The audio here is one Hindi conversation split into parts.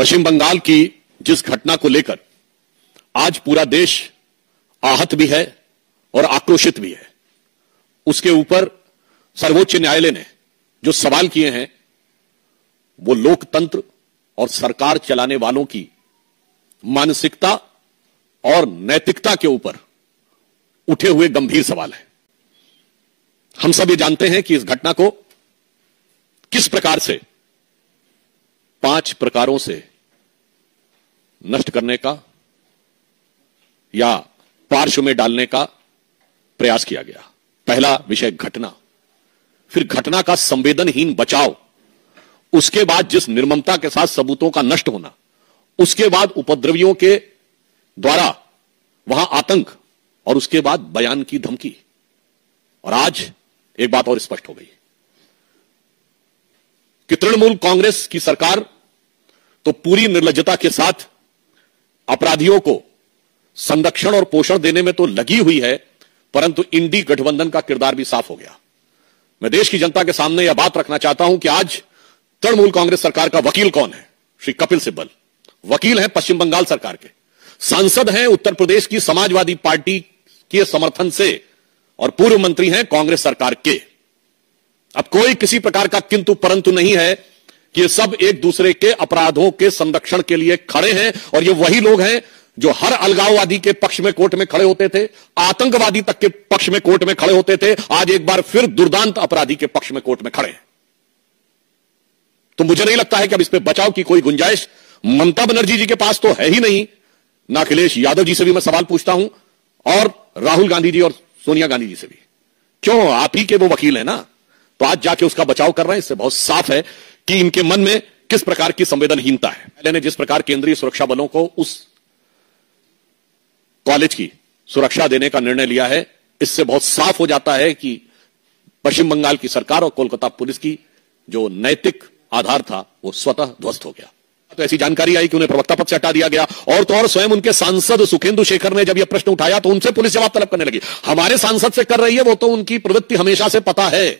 पश्चिम बंगाल की जिस घटना को लेकर आज पूरा देश आहत भी है और आक्रोशित भी है, उसके ऊपर सर्वोच्च न्यायालय ने जो सवाल किए हैं वो लोकतंत्र और सरकार चलाने वालों की मानसिकता और नैतिकता के ऊपर उठे हुए गंभीर सवाल है। हम सब ये जानते हैं कि इस घटना को किस प्रकार से 5 प्रकारों से नष्ट करने का या पार्श्व में डालने का प्रयास किया गया। पहला विषय घटना, फिर घटना का संवेदनहीन बचाव, उसके बाद जिस निर्ममता के साथ सबूतों का नष्ट होना, उसके बाद उपद्रवियों के द्वारा वहां आतंक और उसके बाद बयान की धमकी। और आज एक बात और स्पष्ट हो गई कि तृणमूल कांग्रेस की सरकार तो पूरी निर्लज्जता के साथ अपराधियों को संरक्षण और पोषण देने में तो लगी हुई है, परंतु इंडी गठबंधन का किरदार भी साफ हो गया। मैं देश की जनता के सामने यह बात रखना चाहता हूं कि आज तृणमूल कांग्रेस सरकार का वकील कौन है? श्री कपिल सिब्बल वकील हैं पश्चिम बंगाल सरकार के, सांसद हैं उत्तर प्रदेश की समाजवादी पार्टी के समर्थन से और पूर्व मंत्री हैं कांग्रेस सरकार के। अब कोई किसी प्रकार का किंतु परंतु नहीं है कि ये सब एक दूसरे के अपराधों के संरक्षण के लिए खड़े हैं। और ये वही लोग हैं जो हर अलगाववादी के पक्ष में कोर्ट में खड़े होते थे, आतंकवादी तक के पक्ष में कोर्ट में खड़े होते थे, आज एक बार फिर दुर्दांत अपराधी के पक्ष में कोर्ट में खड़े हैं। तो मुझे नहीं लगता है कि अब इस पे बचाव की कोई गुंजाइश ममता बनर्जी जी के पास तो है ही नहीं। ना अखिलेश यादव जी से भी मैं सवाल पूछता हूं और राहुल गांधी जी और सोनिया गांधी जी से भी, क्यों? आप ही के वो वकील है ना, तो आज जाके उसका बचाव कर रहे हैं। इससे बहुत साफ है कि इनके मन में किस प्रकार की संवेदनहीनता है। मैंने जिस प्रकार केंद्रीय सुरक्षा बलों को उस कॉलेज की सुरक्षा देने का निर्णय लिया है, इससे बहुत साफ हो जाता है कि पश्चिम बंगाल की सरकार और कोलकाता पुलिस की जो नैतिक आधार था वो स्वतः ध्वस्त हो गया। तो ऐसी जानकारी आई कि उन्हें प्रवक्ता पद से हटा दिया गया। और तो और स्वयं उनके सांसद सुखेंदु शेखर ने जब यह प्रश्न उठाया तो उनसे पुलिस जवाब तलब करने लगी। हमारे सांसद से कर रही है, वो तो उनकी प्रवृत्ति हमेशा से पता है,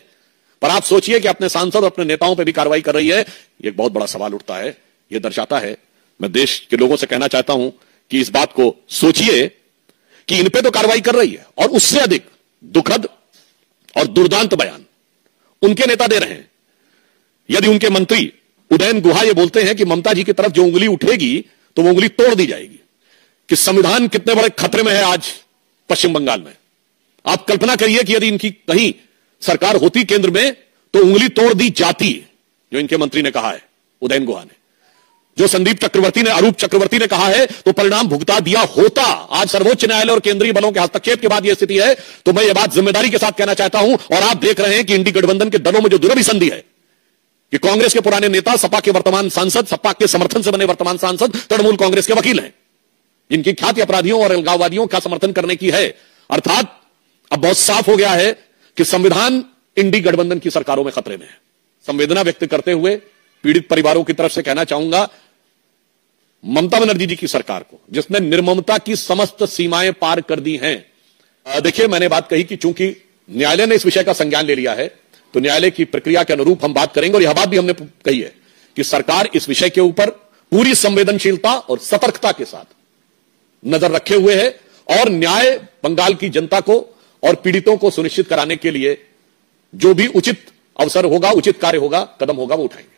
पर आप सोचिए कि अपने सांसद और अपने नेताओं पर भी कार्रवाई कर रही है। यह बहुत बड़ा सवाल उठता है। यह दर्शाता है, मैं देश के लोगों से कहना चाहता हूं कि इस बात को सोचिए कि इन पे तो कार्रवाई कर रही है और उससे अधिक दुखद और दुर्दांत बयान उनके नेता दे रहे हैं। यदि उनके मंत्री उदयन गुहा ये बोलते हैं कि ममता जी की तरफ जो उंगली उठेगी तो वो उंगली तोड़ दी जाएगी, कि संविधान कितने बड़े खतरे में है आज पश्चिम बंगाल में। आप कल्पना करिए कि यदि इनकी कहीं सरकार होती केंद्र में तो उंगली तोड़ दी जाती, जो इनके मंत्री ने कहा है, उदयन गुहा ने, जो संदीप चक्रवर्ती ने, अरूप चक्रवर्ती ने कहा है, तो परिणाम भुगता दिया होता। आज सर्वोच्च न्यायालय और केंद्रीय बलों के हस्तक्षेप के बाद यह स्थिति है। तो मैं यह बात जिम्मेदारी के साथ कहना चाहता हूं, और आप देख रहे हैं कि इंडी गठबंधन के दलों में जो दुरभिसंधि है कि कांग्रेस के पुराने नेता, सपा के वर्तमान सांसद, सपा के समर्थन से बने वर्तमान सांसद तृणमूल कांग्रेस के वकील हैं, इनकी ख्याति अपराधियों और अलगाववादियों का समर्थन करने की है। अर्थात अब बहुत साफ हो गया है कि संविधान इंडी गठबंधन की सरकारों में खतरे में है। संवेदना व्यक्त करते हुए पीड़ित परिवारों की तरफ से कहना चाहूंगा, ममता बनर्जी जी की सरकार को, जिसने निर्ममता की समस्त सीमाएं पार कर दी हैं। देखिए, मैंने बात कही कि चूंकि न्यायालय ने इस विषय का संज्ञान ले लिया है तो न्यायालय की प्रक्रिया के अनुरूप हम बात करेंगे। और यह बात भी हमने कही है कि सरकार इस विषय के ऊपर पूरी संवेदनशीलता और सतर्कता के साथ नजर रखे हुए है और न्याय बंगाल की जनता को और पीड़ितों को सुनिश्चित कराने के लिए जो भी उचित अवसर होगा, उचित कार्य होगा, कदम होगा, वो उठाएंगे।